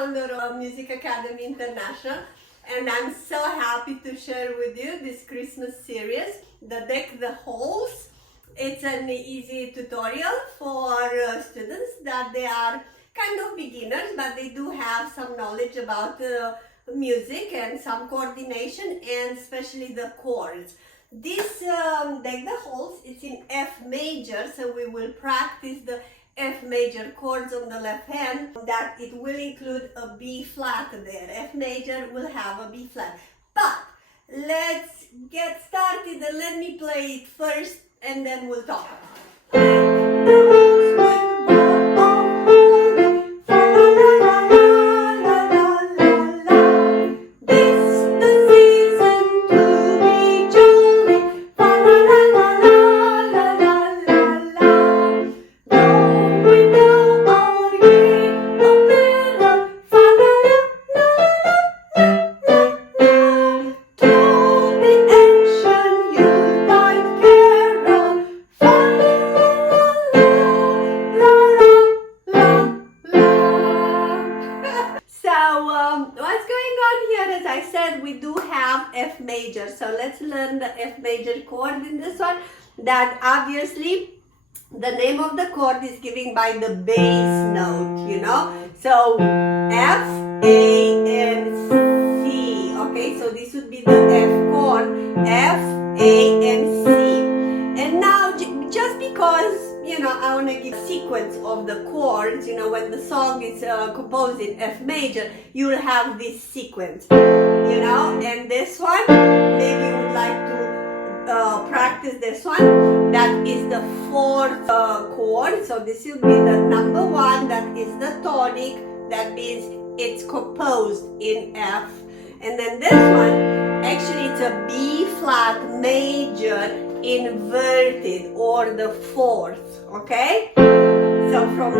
founder of Music Academy International, and I'm so happy to share with you this Christmas series, the Deck the Halls. It's an easy tutorial for students that they are kind of beginners, but they do have some knowledge about music and some coordination, and especially the chords. This Deck the Halls, it's in F major, so we will practice the F major chords on the left hand. That it will include a B flat there. F major will have a B flat. But let's get started and let me play it first and then we'll talk about it. F major, so let's learn the F major chord in this one. That obviously the name of the chord is given by the bass note, you know. So F, A, and C. Okay, so this would be the F chord, F, A, and C. And now just because, you know, I want to give a sequence of the chords, you know, when the song is composed in F major, you will have this sequence, you know, and this one, maybe you would like to practice this one. That is the fourth chord, so this will be the number one, that is the tonic, that means it's composed in F. And then this one, actually it's a B flat major inverted, or the fourth, okay? So from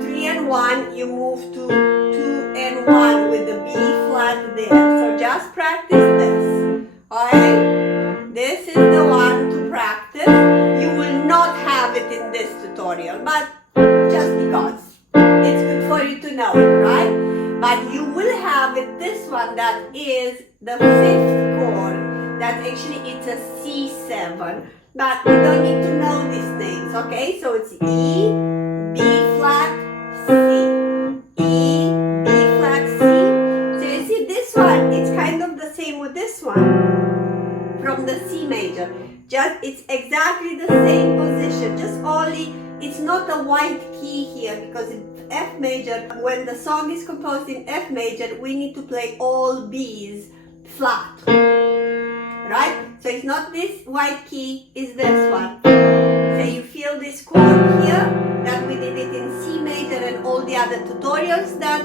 3 and 1 you move to 2 and 1 with the B flat there. So just practice this, alright? This is the one to practice. You will not have it in this tutorial, but just because it's good for you to know it, right? But you will have it, this one, that is the fifth chord. That actually it's a C7, but we don't need to know these names, okay? So it's E, B flat, C, E, B flat, C. So you see this one, it's kind of the same with this one from the C major. Just it's exactly the same position, just only it's not a white key here, because in F major, when the song is composed in F major, we need to play all B's flat. Right? So it's not this white key, it's this one. So you feel this chord here, that we did it in C major, and all the other tutorials that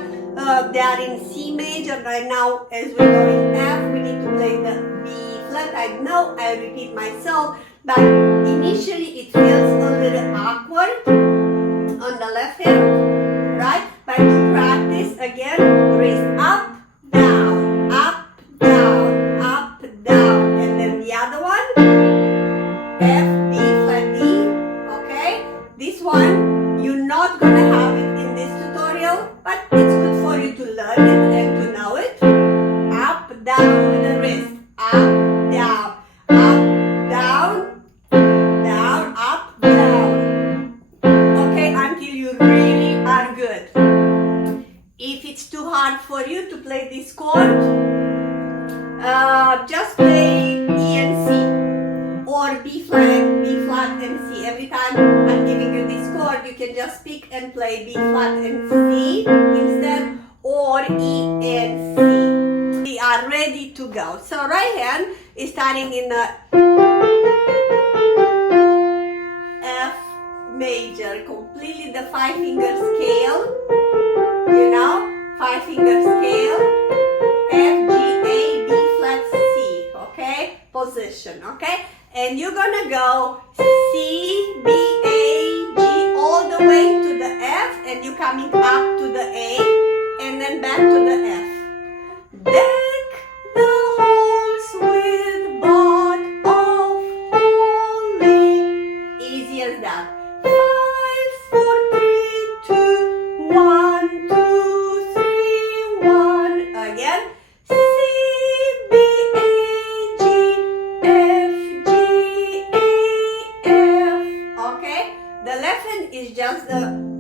they are in C major. Right now, as we go in F, we need to play the B flat. I know I repeat myself, but initially it feels a little awkward on the left hand, right? But to practice again, wrist up, down, up, down, up, down. The other one, F, B flat, D, okay? This one, you're not gonna have it in this tutorial, but it's good for you to learn it and to know it. Up, down with the wrist, up, down, down, up, down. Okay, until you really are good. If it's too hard for you to play this chord, just play E and C, or B flat and C. Every time I'm giving you this chord, you can just pick and play B flat and C instead, or E and C. We are ready to go. So right hand is starting in the F major, completely the 5-finger scale, you know, 5-finger scale, F, G, A, B flat, C, okay, position, okay, and you're gonna go C, B, A, G, all the way to the F, and you're coming up to the A, and then back to the F. Deck the halls with boughs of holly. Easy as that. 5, 4, 3, 2, 1, 2, 3.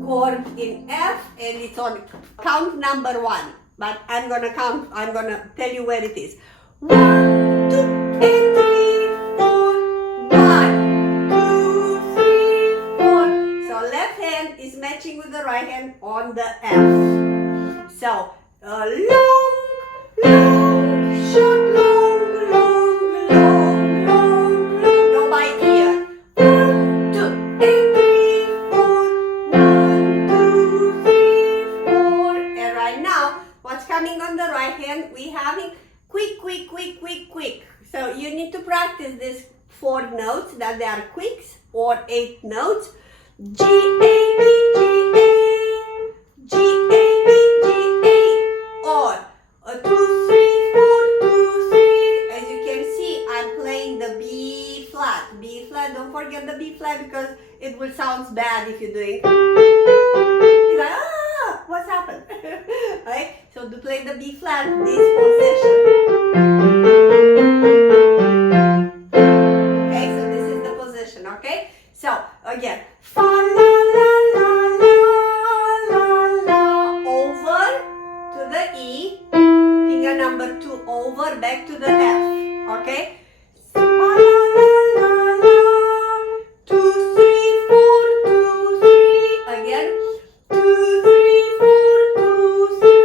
chord in F, and it's on count number 1. But I'm gonna tell you where it is. 1, 2, and 3, 4. 1, 2, 3, 4. So left hand is matching with the right hand on the F. So long, short, long. Go by ear. 1, 2, and 3, 4. 1, 2, 3, 4. And right now, what's coming on the right hand? We having quick. So you need to practice these 4 notes that they are quicks, or 8 notes. G, A, B, G, A. G, A, B, G, A. Or 2, 3, 4, 2, 3. As you can see, I'm playing the B flat. B flat, don't forget the B flat because it will sound bad if you're doing. It's like, what's happened? Right? So to play the B flat, this position. Okay, so this is the position, okay? So again, fa la la la la la la, over to the E, finger number 2 over, back to the F, okay? Fa la la la la, 2, 3, 4, 2, 3, again, 2, 3, 4, 2, 3,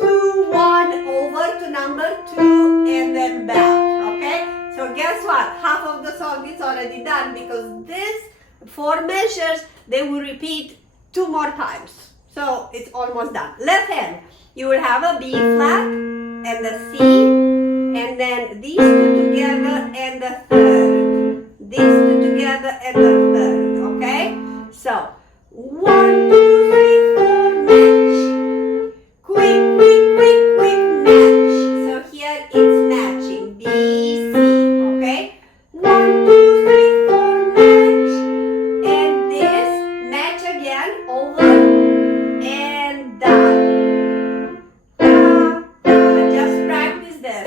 2, 1, over to number 2, and then back, okay? So guess what? Half of the song is already done because these 4 measures, they will repeat 2 more times. So it's almost done. Left hand, you will have a B flat and a C, and then these 2 together and the third. These 2 together and the third, okay? So 1, 2, 3, 4, match. Quick, match. So here it's matching. B, C, okay? 1, 2, 3, 4, match. And this, match again, over and down. Just practice this.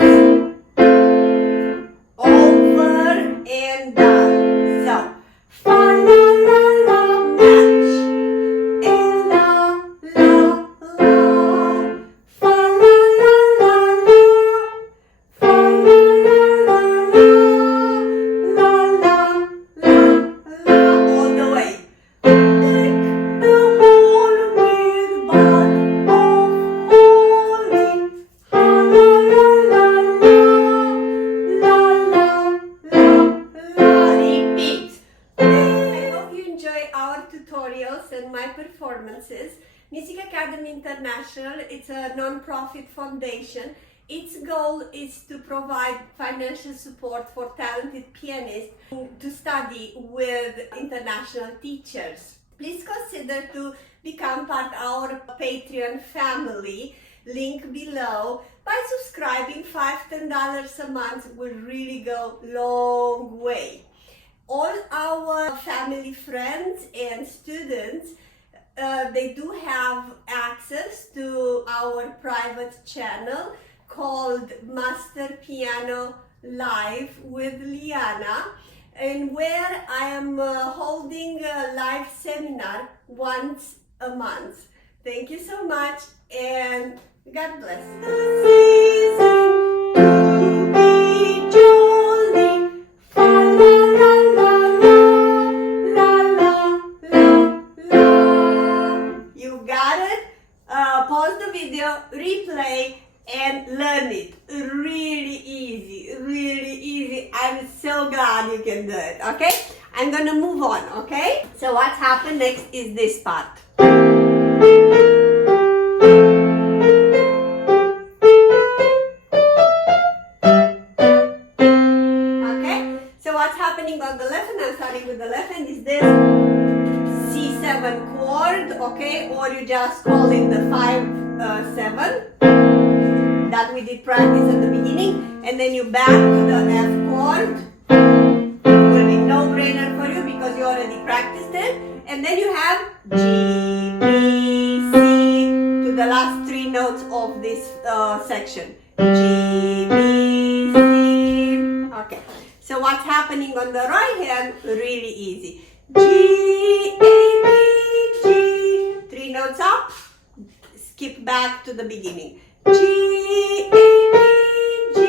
Over and down. So, fa la la la, match. And la la la. Fa la la la la. Fa la la la la. La la la la. All the way. Deck the hall with bud of holly. Ha la la la la. La la la la. Repeat. I hope you enjoy our tutorials and my performances. Music Academy International, it's a non-profit foundation. Its goal is to provide financial support for talented pianists to study with international teachers. Please consider to become part of our Patreon family, link below. By subscribing, $5-10 a month will really go long way. All our family friends and students, they do have access to our private channel called Master Piano Live with Liana, and where I am holding a live seminar once a month. Thank you so much, and God bless. Season to be jolly. Fa la la la la, la la la la. You got it? Pause the video, replay, and learn it. Really easy. I'm so glad you can do it, okay? I'm gonna move on, okay? So what happened next is this part. Okay? So what's happening on the left hand, I'm starting with the left hand, is this C7 chord, okay? Or you just call it the 5-7. That we did practice at the beginning, and then you back to the F chord. Will be no-brainer for you because you already practiced it. And then you have G, B, C to the last 3 notes of this section. G, B, C. Okay. So what's happening on the right hand? Really easy. G, A, B, G. back to the beginning. G, A, B, G,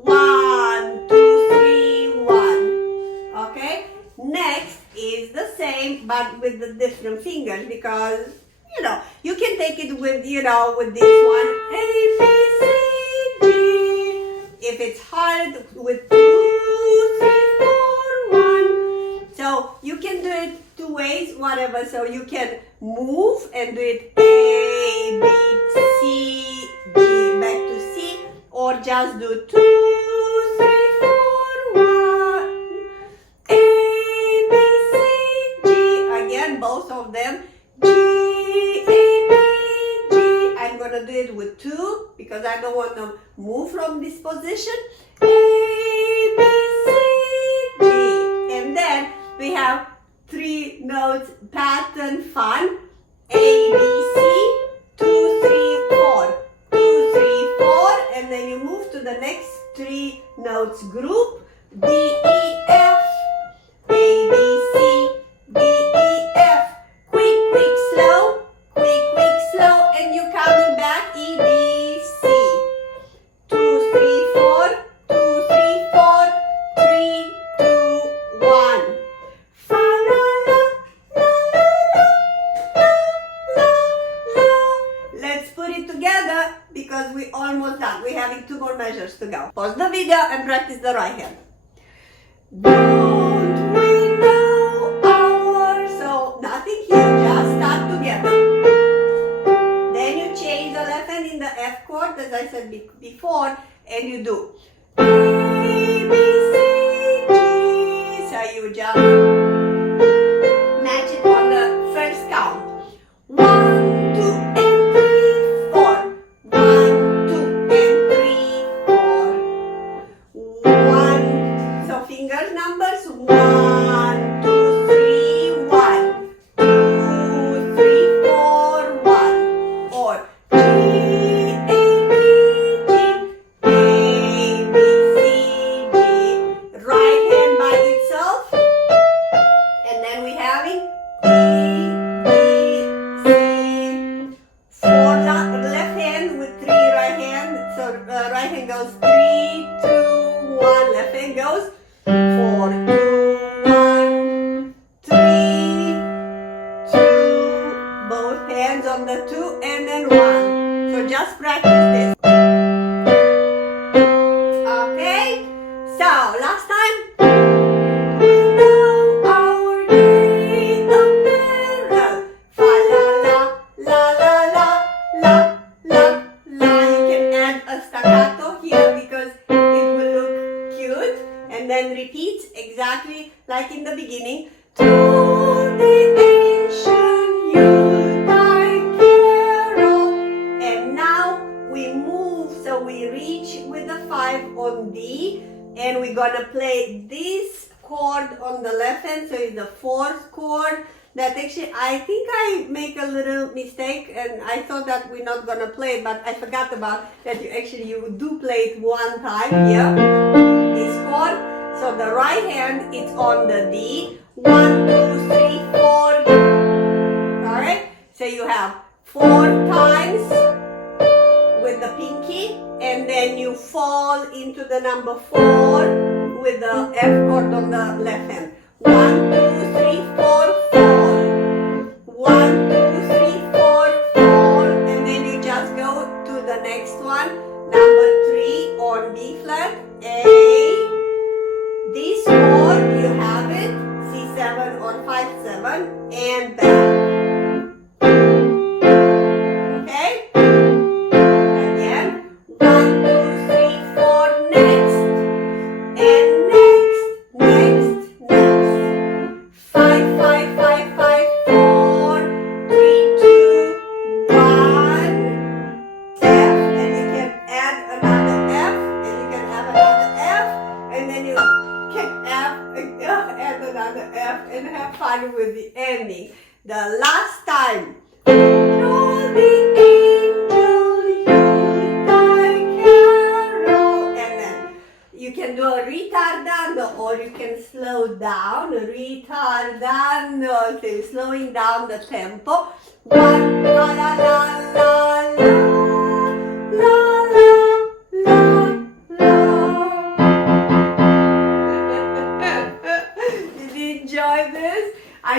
1, 2, 3, 1. Okay? Next is the same but with the different fingers, because you know, you can take it with, you know, with this one, A, B, C, G. If it's hard, with 2, 3, 4, 1. So you can do it two ways, whatever. So you can move and do it A, B, C, G, back to C, or just do 2, 3, 4, 1. A, B, C, G. Again, both of them. G, A, B, G. I'm gonna do it with 2 because I don't want to move from this position. A, B, C, G. And then we have 3 notes pattern fun. A, B, C, 2, 3, 4. 2, 3, 4. And then you move to the next 3 notes group. D, E, F. A, B, C, D, E, F. Quick, quick, slow. Quick, quick, slow. And you're coming back. E, D, C. 2, 3, 4. 2, 3, 4. 3, 2, 1. Fa, la, la, la, la, la, la, la. Let's put it together because we're almost done. We're having 2 more measures to go. Pause the video and practice the right hand. Don't we know our... So nothing here, just start together. Then you change the left hand in the F chord, as I said before, and you do A, B, C, G. So you just match it on the first count. 1, 2, and 3, 4. 1, 2, and 3, 4. 1. So fingers numbers. 1, 2, 3, 1. 2, 3, 4, 1. Or G, A, B, G. A, B, C, G. Right hand by itself. And then we having E, B, C. 4 left hand with 3 right hand. So right hand goes 3, 2, 1. Left hand goes 4, 2, 1, 3, 2. Both hands on the 2 and then 1. So just practice this. Okay? So last time. We know our great apparel. Fa la la la la la la la. You can add a staccato here because it will look cute, and then repeat exactly like in the beginning. To the ancient Yuletide carol. And now we move, so we reach with the 5 on D, and we're gonna play this chord on the left hand, so it's the 4th chord. That actually, I think I make a little mistake, and I thought that we're not gonna play it, but I forgot about that. You do play it 1 time here, this chord. So the right hand, it's on the D. 1, 2, 3, 4. Alright? So you have 4 times with the pinky, and then you fall into the number 4 with the F chord on the left hand. 1, 2, 3, 4, 4. 1, 2, 3, 4, 4. And then you just go to the next one. Number 3 on B flat, A. This chord, you have it, C7 or 5/7, and back. Okay? Again. 1, 2, 3, 4, next. And next. 5, 5, 5, 5, 4, 3, 2, 1. F, and you can add another F, and you can have another F, and then you can add another F, and have fun with the ending. The last time. Know the angel Yuletide carol, and then you can do a ritardando, or you can slow down. Ritardando, so you're slowing down the tempo. 1, la la la la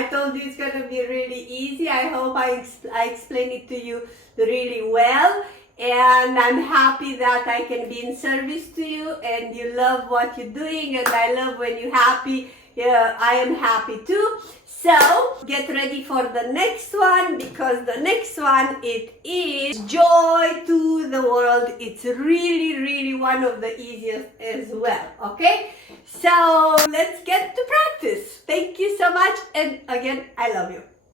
I told you it's going to be really easy. I hope I explained it to you really well. And I'm happy that I can be in service to you and you love what you're doing, and I love when you're happy. Yeah, I am happy too. So get ready for the next one, because the next one, it is Joy to the World. It's really one of the easiest as well. Okay, so let's get to practice. Thank you so much, and again, I love you.